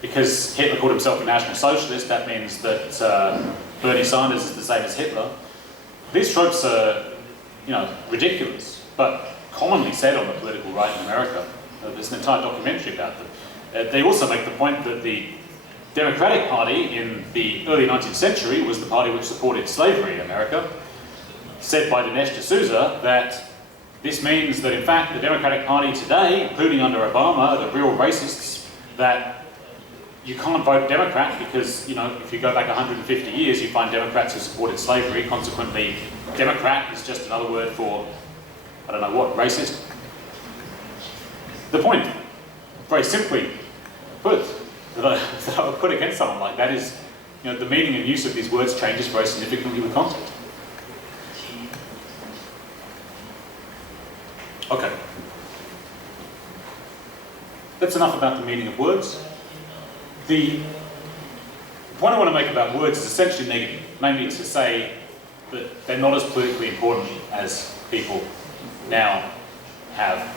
because Hitler called himself a National Socialist, that means that Bernie Sanders is the same as Hitler. These tropes are, ridiculous, but commonly said on the political right in America. There's an entire documentary about them. They also make the point that the Democratic Party in the early 19th century was the party which supported slavery in America. Said by Dinesh D'Souza that this means that in fact the Democratic Party today, including under Obama, are the real racists, that you can't vote Democrat because, if you go back 150 years, you find Democrats who supported slavery. Consequently, Democrat is just another word for, I don't know what, racist. The point, very simply put, that I would put against someone like that is, the meaning and use of these words changes very significantly with context. Okay. That's enough about the meaning of words. The point I want to make about words is essentially negative, namely to say that they're not as politically important as people now have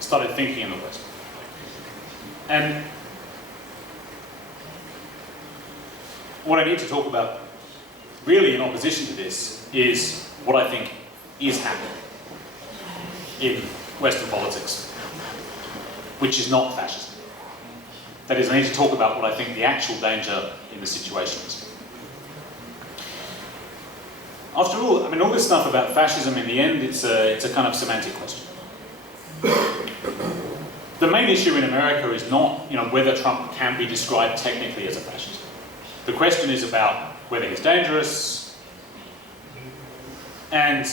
started thinking in the West. And what I need to talk about, really in opposition to this, is what I think is happening in Western politics, which is not fascism. That is, I need to talk about what I think the actual danger in the situation is. After all, all this stuff about fascism, in the end, it's a kind of semantic question. The main issue in America is not, whether Trump can be described technically as a fascist. The question is about whether he's dangerous, and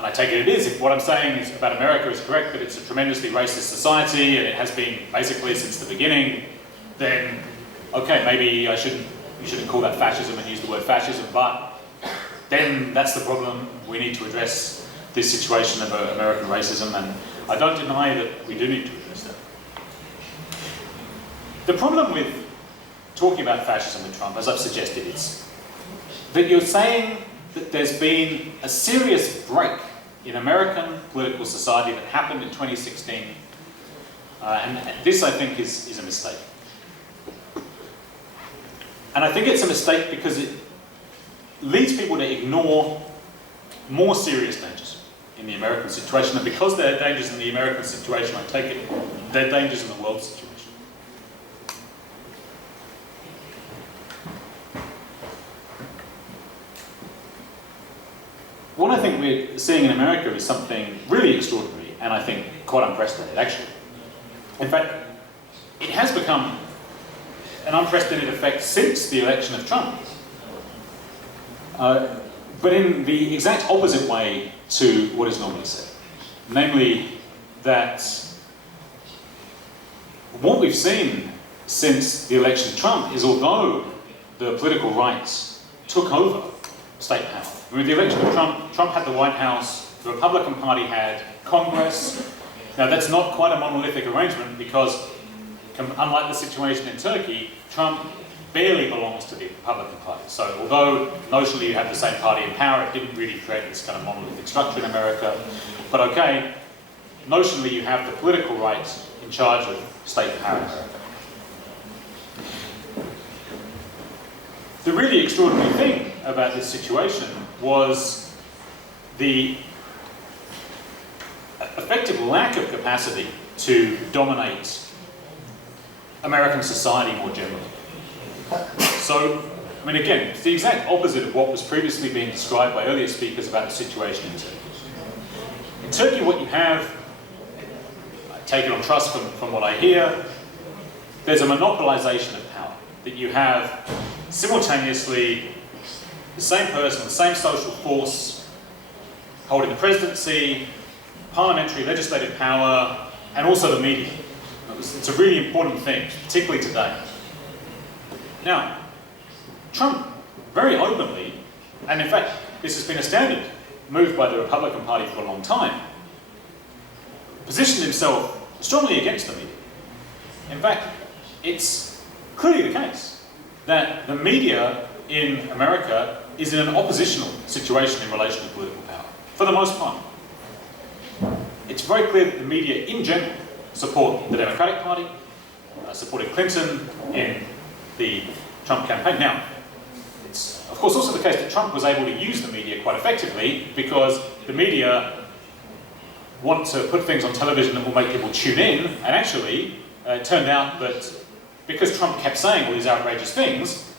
and I take it is, if what I'm saying is about America is correct, that it's a tremendously racist society, and it has been basically since the beginning, then, okay, maybe you shouldn't call that fascism and use the word fascism, but then that's the problem. We need to address this situation of American racism, and I don't deny that we do need to address that. The problem with talking about fascism with Trump, as I've suggested, is that you're saying that there's been a serious break in American political society that happened in 2016, and this, I think, is a mistake. And I think it's a mistake because it leads people to ignore more serious dangers in the American situation, and because there are dangers in the American situation, I take it, there are dangers in the world situation. What I think we're seeing in America is something really extraordinary, and I think quite unprecedented, actually. In fact, it has become an unprecedented effect since the election of Trump. But in the exact opposite way to what is normally said. Namely, that what we've seen since the election of Trump is, although the political right took over state power. With the election of Trump had the White House, the Republican Party had Congress. Now that's not quite a monolithic arrangement because, unlike the situation in Turkey, Trump barely belongs to the Republican Party. So although notionally you have the same party in power, it didn't really create this kind of monolithic structure in America. But okay, notionally you have the political right in charge of state power in America. The really extraordinary thing about this situation was the effective lack of capacity to dominate American society more generally. So, again, it's the exact opposite of what was previously being described by earlier speakers about the situation in Turkey. In Turkey, what you have take it on trust from what I hear, there's a monopolization of power, that you have simultaneously the same person, the same social force, holding the presidency, parliamentary, legislative power, and also the media. It's a really important thing, particularly today. Now, Trump very openly, and in fact, this has been a standard moved by the Republican Party for a long time, positioned himself strongly against the media. In fact, it's clearly the case that the media in America is in an oppositional situation in relation to political power, for the most part. It's very clear that the media in general support the Democratic Party, supported Clinton in the Trump campaign. Now, it's of course also the case that Trump was able to use the media quite effectively because the media want to put things on television that will make people tune in, and actually it turned out that because Trump kept saying all these outrageous things,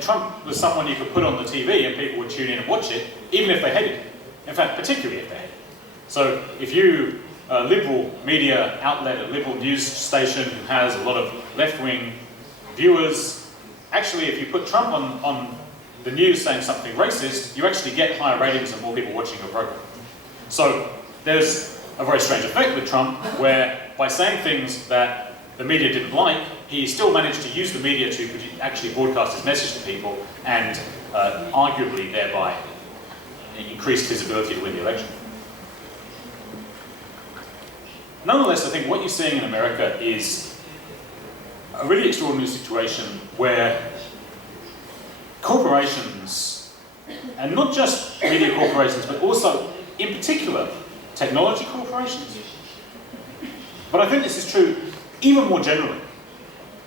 Trump was someone you could put on the TV and people would tune in and watch it, even if they hated it. In fact, particularly if they hated it. So if you, a liberal media outlet, a liberal news station who has a lot of left-wing viewers, actually if you put Trump on the news saying something racist, you actually get higher ratings and more people watching your program. So there's a very strange effect with Trump, where by saying things that the media didn't like, he still managed to use the media to actually broadcast his message to people and arguably thereby increased his ability to win the election. Nonetheless, I think what you're seeing in America is a really extraordinary situation where corporations, and not just media corporations, but also, in particular, technology corporations, but I think this is true even more generally.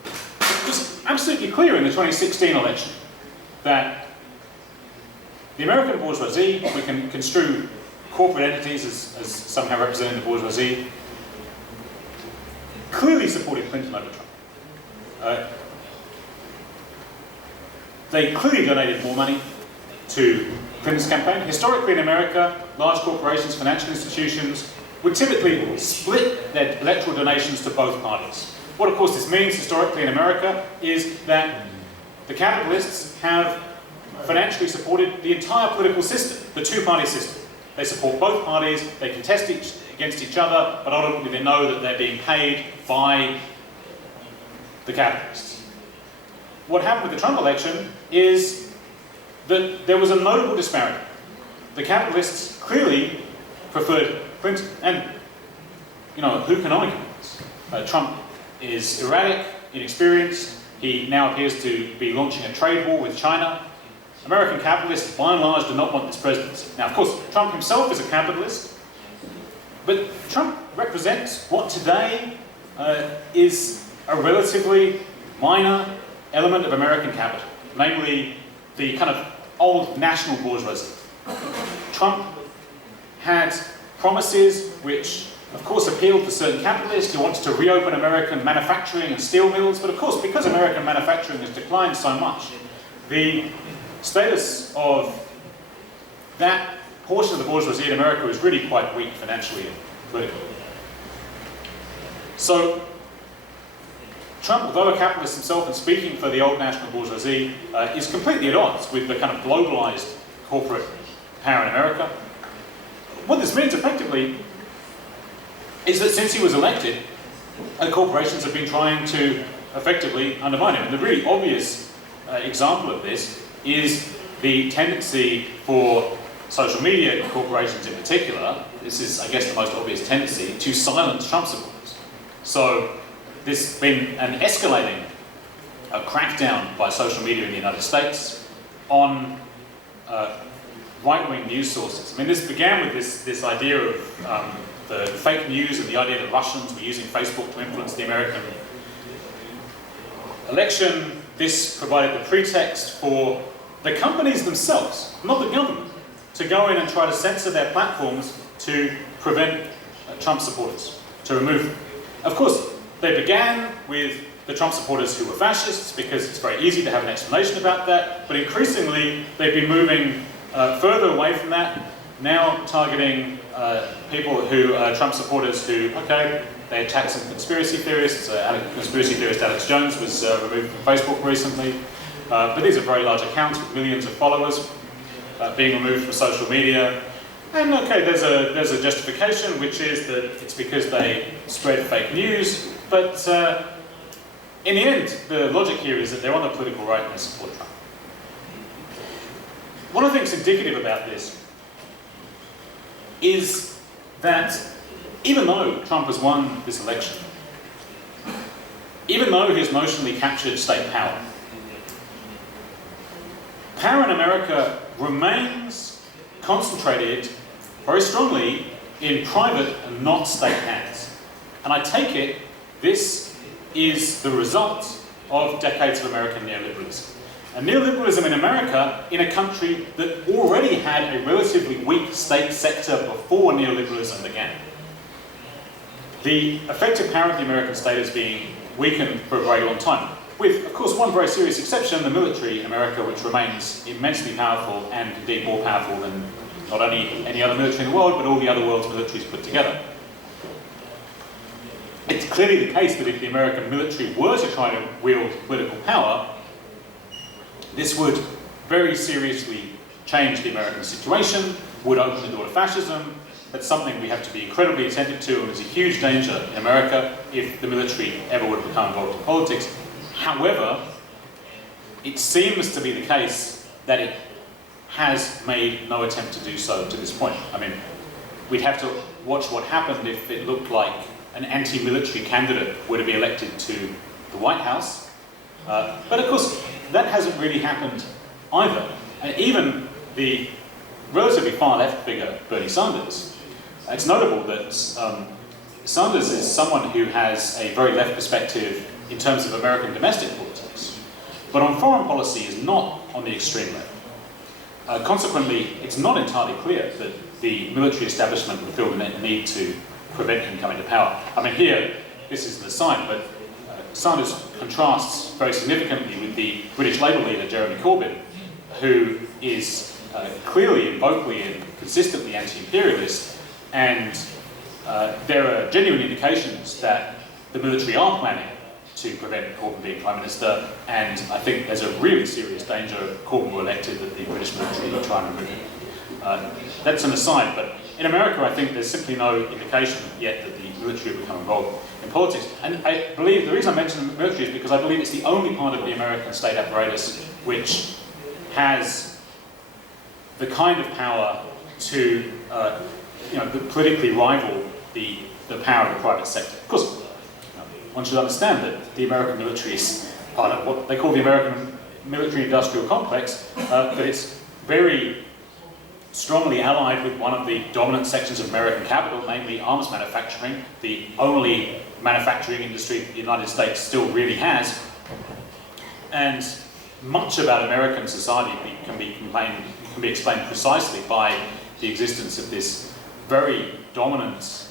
It was absolutely clear in the 2016 election that the American bourgeoisie, we can construe corporate entities as somehow representing the bourgeoisie, clearly supported Clinton over Trump. They clearly donated more money to Clinton's campaign. Historically in America, large corporations, financial institutions would typically split their electoral donations to both parties. What of course this means historically in America is that the capitalists have financially supported the entire political system, the two-party system. They support both parties, they contest against each other, but ultimately they know that they're being paid by the capitalists. What happened with the Trump election is that there was a notable disparity. The capitalists clearly preferred Clinton, and who can argue with this? Trump is erratic, inexperienced, he now appears to be launching a trade war with China. American capitalists, by and large, do not want this presidency. Now, of course, Trump himself is a capitalist, but Trump represents what today is a relatively minor element of American capital, namely the kind of old national bourgeoisie. Trump had promises which, of course, appealed to certain capitalists who wanted to reopen American manufacturing and steel mills, but of course, because American manufacturing has declined so much, the status of that portion of the bourgeoisie in America is really quite weak financially and politically. So, Trump, although a capitalist himself and speaking for the old national bourgeoisie, is completely at odds with the kind of globalized corporate power in America. What this means effectively is that since he was elected, corporations have been trying to effectively undermine him. And the really obvious example of this is the tendency for social media corporations in particular, this is, I guess, the most obvious tendency, to silence Trump supporters. So there's been an escalating crackdown by social media in the United States on right-wing news sources. I mean, this began with this idea of the fake news and the idea that Russians were using Facebook to influence the American election. This provided the pretext for the companies themselves, not the government, to go in and try to censor their platforms to prevent Trump supporters, to remove them. Of course, they began with the Trump supporters who were fascists, because it's very easy to have an explanation about that, but increasingly they've been moving further away from that, now targeting people who are Trump supporters who, okay, They attacked some conspiracy theorists. Conspiracy theorist Alex Jones was removed from Facebook recently. But these are very large accounts with millions of followers being removed from social media. And okay, there's a justification, which is that it's because they spread fake news. But in the end, the logic here is that they're on the political right and they support Trump. One of the things indicative about this is that even though Trump has won this election, even though he's notionally captured state power, power in America remains concentrated very strongly in private and not state hands. And I take it this is the result of decades of American neoliberalism. And neoliberalism in America, in a country that already had a relatively weak state sector before neoliberalism began. The effective power of the American state is being weakened for a very long time, with, of course, one very serious exception, the military in America, which remains immensely powerful and indeed more powerful than not only any other military in the world, but all the other world's militaries put together. It's clearly the case that if the American military were to try to wield political power, this would very seriously change the American situation, would open the door to fascism. That's something we have to be incredibly attentive to, and is a huge danger in America if the military ever would become involved in politics. However, it seems to be the case that it has made no attempt to do so to this point. I mean, we'd have to watch what happened if it looked like an anti-military candidate were to be elected to the White House. But of course, that hasn't really happened either. And even the relatively far-left figure, Bernie Sanders, it's notable that Sanders is someone who has a very left perspective in terms of American domestic politics, but on foreign policy is not on the extreme left. Consequently, it's not entirely clear that the military establishment would feel the need to prevent him coming to power. I mean, here, this is the sign, but Sanders contrasts very significantly with the British Labour leader, Jeremy Corbyn, who is clearly and vocally and consistently anti-imperialist, and there are genuine indications that the military are planning to prevent Corbyn being Prime Minister, and I think there's a really serious danger if Corbyn were elected that the British military will try and remove him. That's an aside, but in America I think there's simply no indication yet that the military will become involved in politics. And I believe, the reason I mention the military is because I believe it's the only part of the American state apparatus which has the kind of power to politically rival the power of the private sector. Of course, one should understand that the American military is part of what they call the American military-industrial complex, that it's very strongly allied with one of the dominant sections of American capital, namely arms manufacturing, the only manufacturing industry the United States still really has. And much about American society can be explained precisely by the existence of this very dominant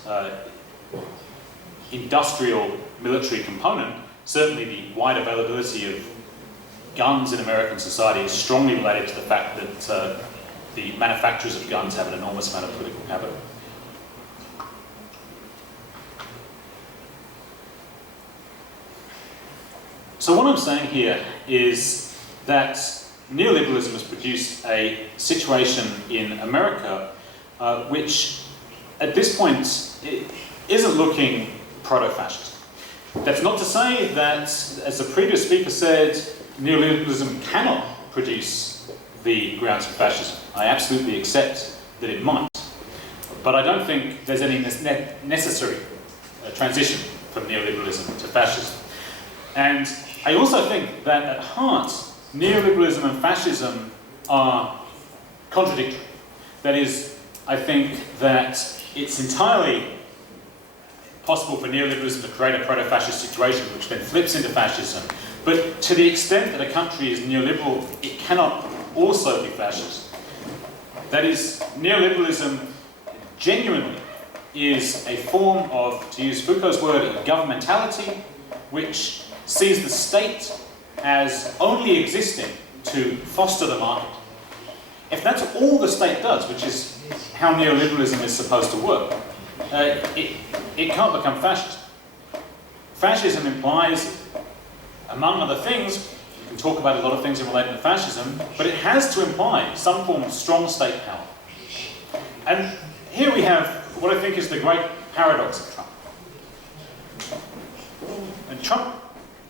industrial military component. Certainly the wide availability of guns in American society is strongly related to the fact that the manufacturers of guns have an enormous amount of political capital. So what I'm saying here is that neoliberalism has produced a situation in America which at this point isn't looking proto-fascist. That's not to say that, as the previous speaker said, neoliberalism cannot produce the grounds for fascism. I absolutely accept that it might. But I don't think there's any necessary transition from neoliberalism to fascism. And I also think that at heart, neoliberalism and fascism are contradictory. That is, I think that it's entirely possible for neoliberalism to create a proto-fascist situation which then flips into fascism. But to the extent that a country is neoliberal, it cannot also be fascist. That is, neoliberalism genuinely is a form of, to use Foucault's word, governmentality, which sees the state as only existing to foster the market. If that's all the state does, which is how neoliberalism is supposed to work, it can't become fascist. fascism implies, among other things, you can talk about a lot of things in relation to fascism, but it has to imply some form of strong state power. And here we have what I think is the great paradox of Trump. And Trump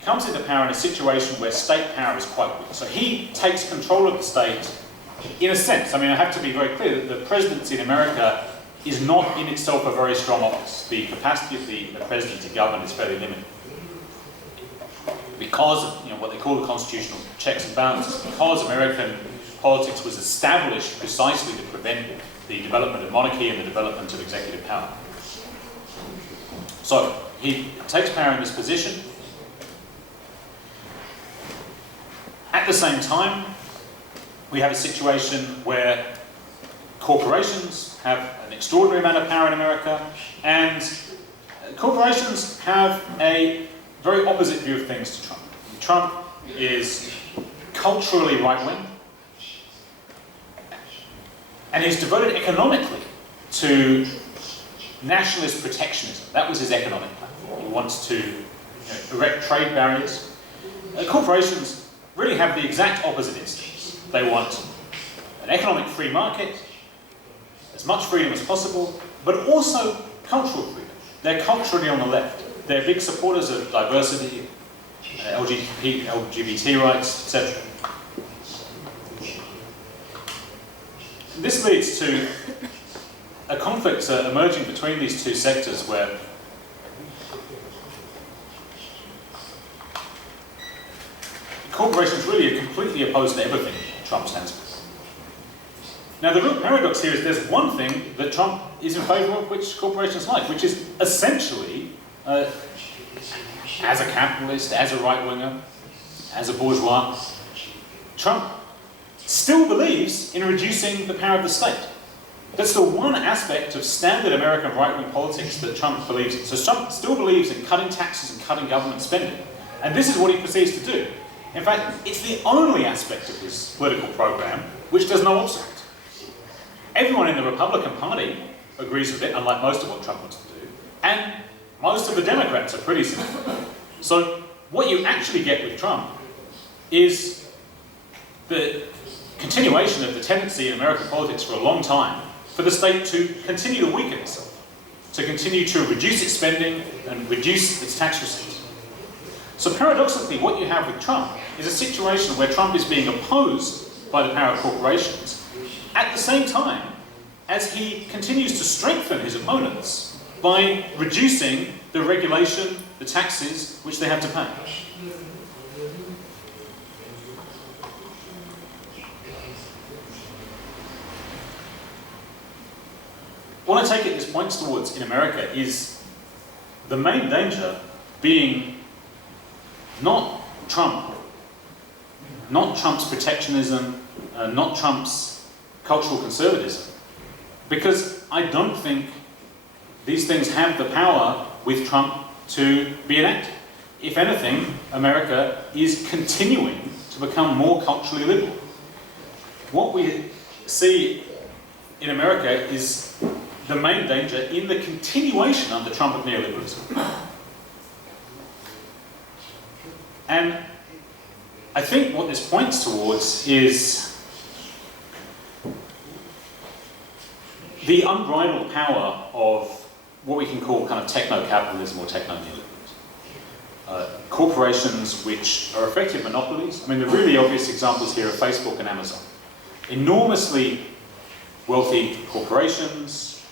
comes into power in a situation where state power is quite weak. So he takes control of the state in a sense. I mean, I have to be very clear that the presidency in America is not in itself a very strong office. The capacity of the president to govern is fairly limited. Because of what they call the constitutional checks and balances, because American politics was established precisely to prevent the development of monarchy and the development of executive power. So he takes power in this position. At the same time, we have a situation where corporations have an extraordinary amount of power in America, and corporations have a very opposite view of things to Trump. Trump is culturally right-wing, and he's devoted economically to nationalist protectionism. That was his economic platform. He wants to erect trade barriers. Corporations really have the exact opposite instincts. They want an economic free market, as much freedom as possible, but also cultural freedom. They're culturally on the left. They're big supporters of diversity, LGBT rights, etc. This leads to a conflict emerging between these two sectors where corporations really are completely opposed to everything Trump stands for. Now, the real paradox here is there's one thing that Trump is in favour of which corporations like, which is essentially, as a capitalist, as a right-winger, as a bourgeois, Trump still believes in reducing the power of the state. That's the one aspect of standard American right-wing politics that Trump believes in. So Trump still believes in cutting taxes and cutting government spending. And this is what he proceeds to do. In fact, it's the only aspect of his political program which does not obstruct. Everyone in the Republican Party agrees with it, unlike most of what Trump wants to do. And most of the Democrats are pretty similar. So what you actually get with Trump is the continuation of the tendency in American politics for a long time for the state to continue to weaken itself, to continue to reduce its spending and reduce its tax receipts. So paradoxically, what you have with Trump is a situation where Trump is being opposed by the power of corporations at the same time as he continues to strengthen his opponents by reducing the regulation, the taxes, which they have to pay. What I take it this points towards in America is the main danger being not Trump, not Trump's protectionism, not Trump's cultural conservatism, because I don't think these things have the power with Trump to be enacted. If anything, America is continuing to become more culturally liberal. What we see in America is the main danger in the continuation under Trump of neoliberalism. And I think what this points towards is the unbridled power of what we can call kind of techno-capitalism or techno-neoliberalism. Corporations which are effective monopolies. I mean, the really obvious examples here are Facebook and Amazon. Enormously wealthy corporations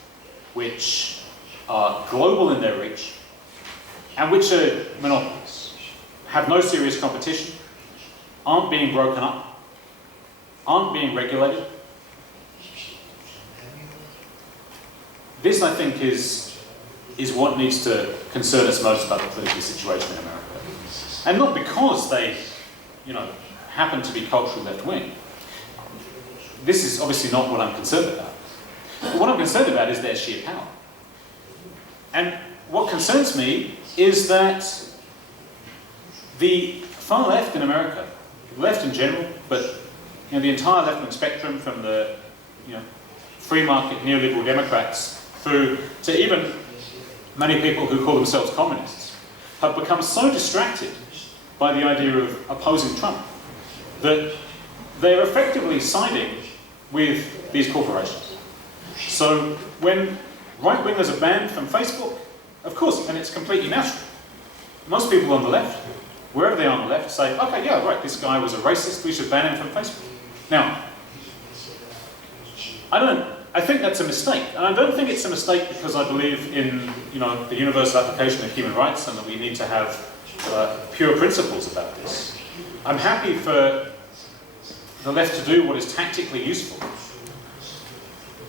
which are global in their reach and which are monopolies, have no serious competition, aren't being broken up, aren't being regulated. This, I think, is what needs to concern us most about the political situation in America. And not because they, happen to be culturally left-wing. This is obviously not what I'm concerned about. But what I'm concerned about is their sheer power. And what concerns me is that the far left in America, left in general, but the entire left-wing spectrum from the free market neoliberal Democrats through to even many people who call themselves communists, have become so distracted by the idea of opposing Trump that they're effectively siding with these corporations. So when right-wingers are banned from Facebook, of course, and it's completely natural. Most people on the left, wherever they are on the left, say, okay, yeah, right, this guy was a racist, we should ban him from Facebook. Now, I think that's a mistake, and I don't think it's a mistake because I believe in, the universal application of human rights and that we need to have pure principles about this. I'm happy for the left to do what is tactically useful,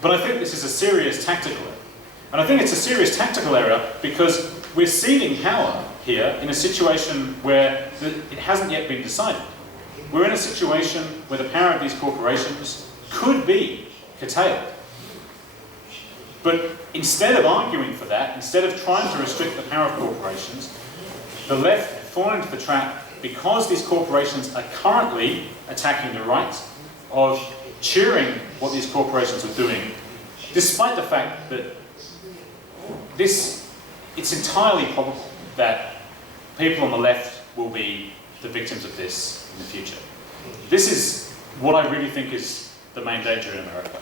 but I think this is a serious tactical error. And I think it's a serious tactical error because we're ceding power here in a situation where it hasn't yet been decided. We're in a situation where the power of these corporations could be curtailed. But instead of arguing for that, instead of trying to restrict the power of corporations, the left fall into the trap because these corporations are currently attacking the right of cheering what these corporations are doing, despite the fact that it's entirely probable that people on the left will be the victims of this in the future. This is what I really think is the main danger in America.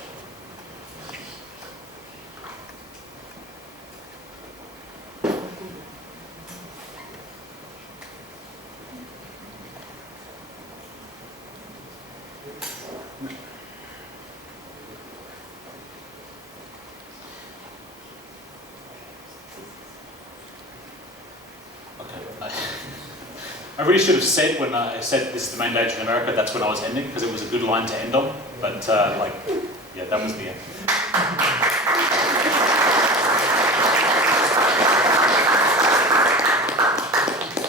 I really should have said when I said this is the main danger in America, that's when I was ending, because it was a good line to end on. But, yeah, that was the end.